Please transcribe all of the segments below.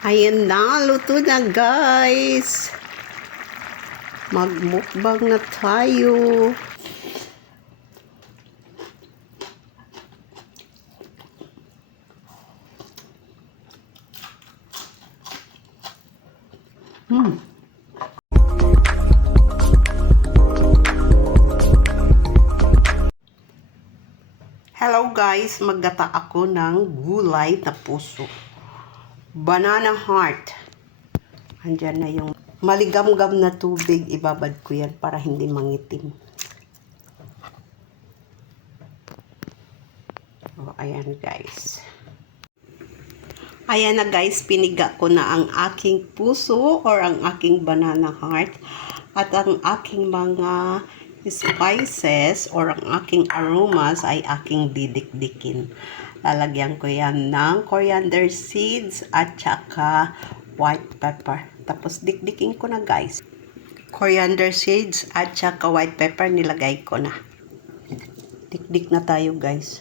Ayan na, luto na guys. Magmukbang na tayo. Hello guys, maggata ako ng gulay na puso. Banana heart. Andyan na yung maligam-gam na tubig. Ibabad ko yan para hindi mangitim. O, ayan guys. Ayan na guys, piniga ko na ang aking puso or ang aking banana heart at ang aking mga spices or ang aking aromas ay aking didikdikin. Lalagyan ko yan ng coriander seeds at saka white pepper. Tapos dikdikin ko na guys. Coriander seeds at saka white pepper nilagay ko na. Dikdik na tayo guys.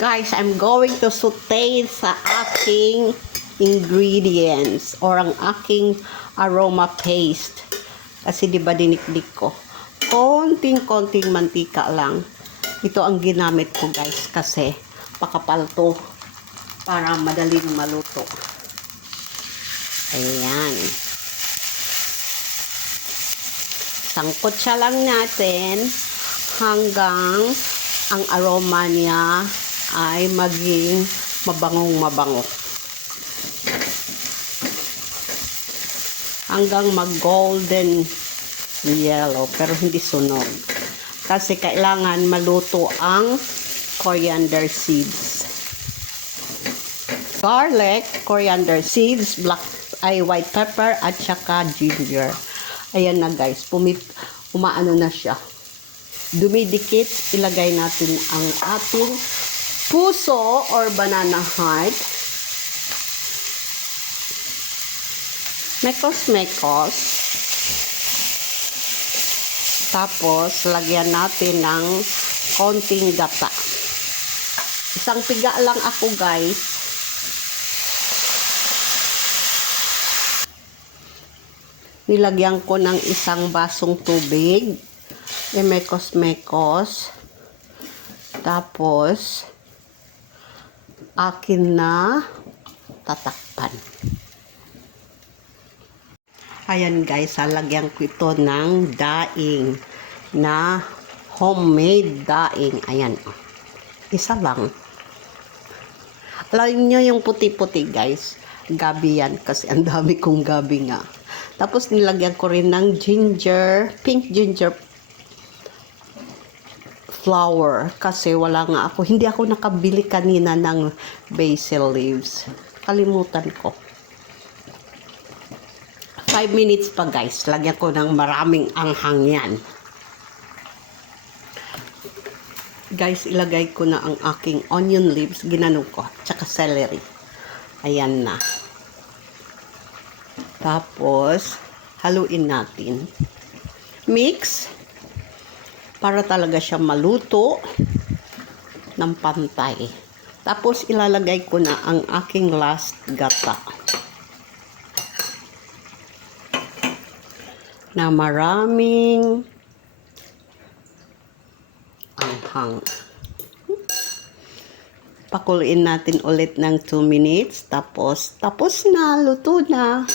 Guys, I'm going to saute sa aking ingredients or ang aking aroma paste. Kasi di ba dinikdik ko? Konting-konting mantika lang. Ito ang ginamit ko guys kasi pakapal to para madaling maluto. Ayan. Sangkot siya lang natin hanggang ang aroma niya ay maging mabangong-mabango. Hanggang mag-golden yellow pero hindi sunog. Kasi kailangan maluto ang coriander seeds. Garlic, coriander seeds, white pepper at saka ginger. Ayan na guys, umaano na siya. Dumidikit, ilagay natin ang ating puso or banana heart. Mekos-mekos. Tapos, lagyan natin ng konting gata. Isang piga lang ako guys. Nilagyan ko ng isang basong tubig. Mekos-mekos. Tapos, akin na tatakpan. Ayan guys, lagyan ko ito ng daing na homemade daing. Ayan. Isa lang. Alam nyo yung puti-puti guys. Gabi yan kasi ang dami kong gabi nga. Tapos nilagyan ko rin ng ginger, pink ginger flower kasi wala nga ako. Hindi ako nakabili kanina ng basil leaves. Kalimutan ko. 5 minutes pa guys. Lagyan ko ng maraming anghang yan. Guys, ilagay ko na ang aking onion leaves. Ginanong ko. Tsaka celery. Ayan na. Tapos, haluin natin. Mix. Para talaga siya maluto ng pantay. Tapos, ilalagay ko na ang aking last gata. Na maraming anghang. Pakuluin natin ulit ng 2 minutes. Tapos na. Luto na.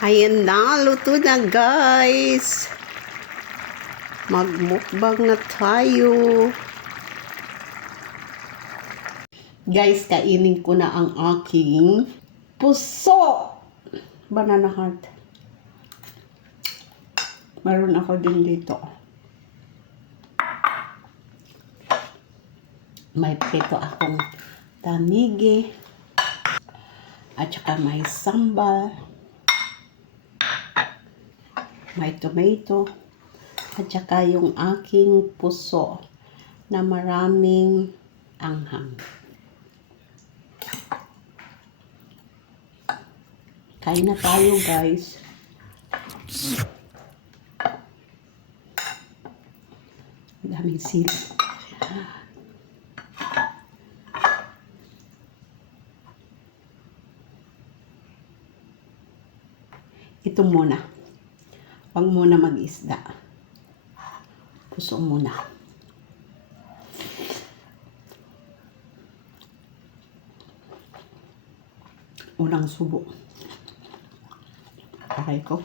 Ayan na. Luto na guys. Magmukbang na tayo. Guys, kainin ko na ang aking puso. Banana heart. Meron ako din dito. May prito akong tanigi. At saka may sambal. May tomato. At saka yung aking puso na maraming anghang. Kain na tayo guys. Ang daming sili. Ito muna. Huwag muna mag-isda. Puso muna. Unang subo. Aray ko.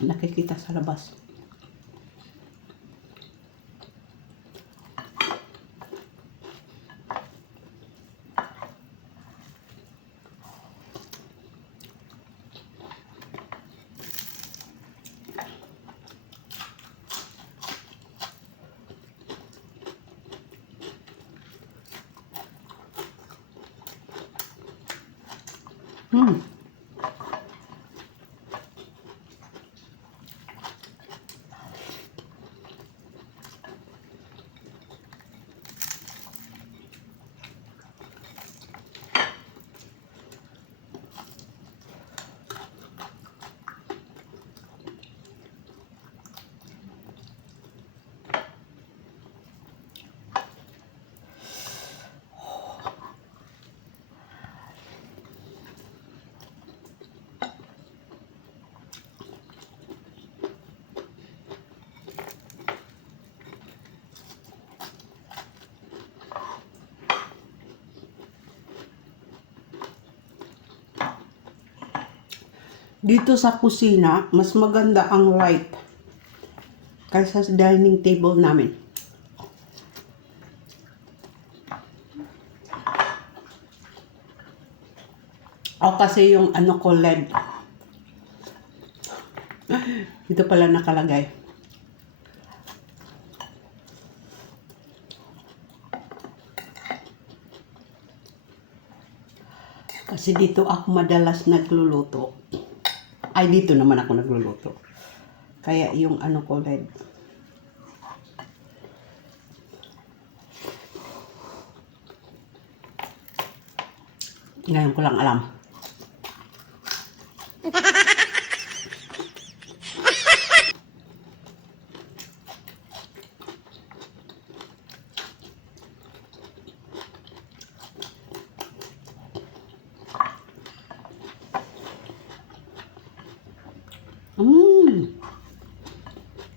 Nakikita sa labas. Hmm. Dito sa kusina, mas maganda ang light kaysa sa dining table namin. O kasi yung ano ko LED. Dito pala nakalagay. Kasi dito ako madalas nagluluto. Ay, dito naman ako nagluluto. Kaya yung ano ko LED. Ngayon ko lang alam.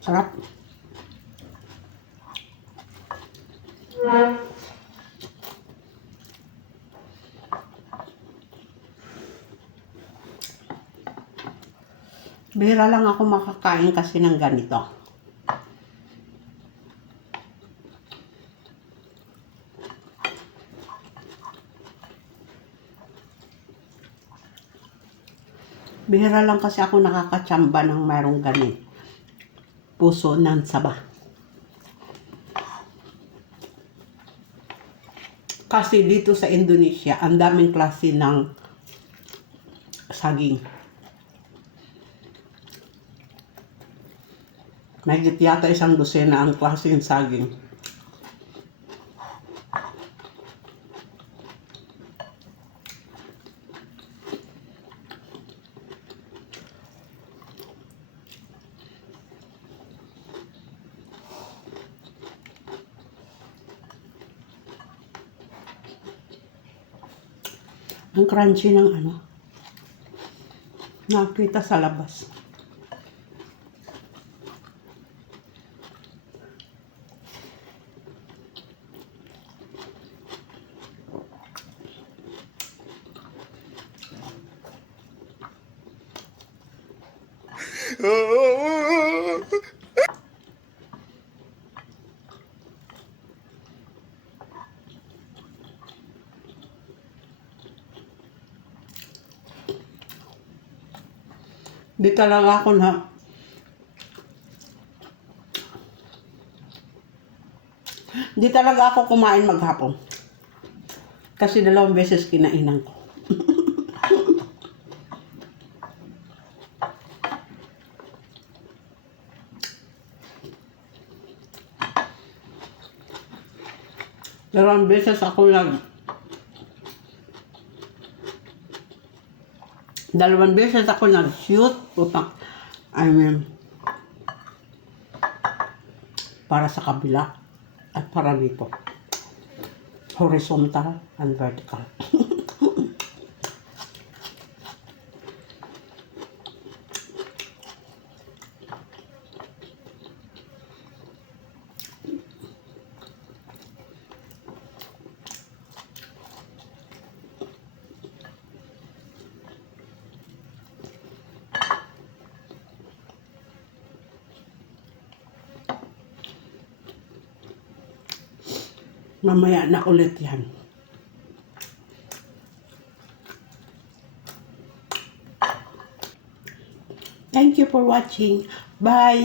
Sarap. Bihira lang ako makakain kasi ng ganito. Bihira lang kasi ako nakakatsamba ng mayroong ganit. Puso ng saba. Kasi dito sa Indonesia, ang daming klase ng saging. Mahigit yata 1 dosena ang klase ng saging. Ang crunchy ng ano. Nakita sa labas. Di talaga ako na Di talaga ako kumain maghapon. Kasi 2 beses kinainan ko. Dalawang beses ako Dalawang beses ako nag-shoot upang, I mean, para sa kabila at para dito. Horizontal and vertical. Mamaya na ulit yan. Thank you for watching. Bye!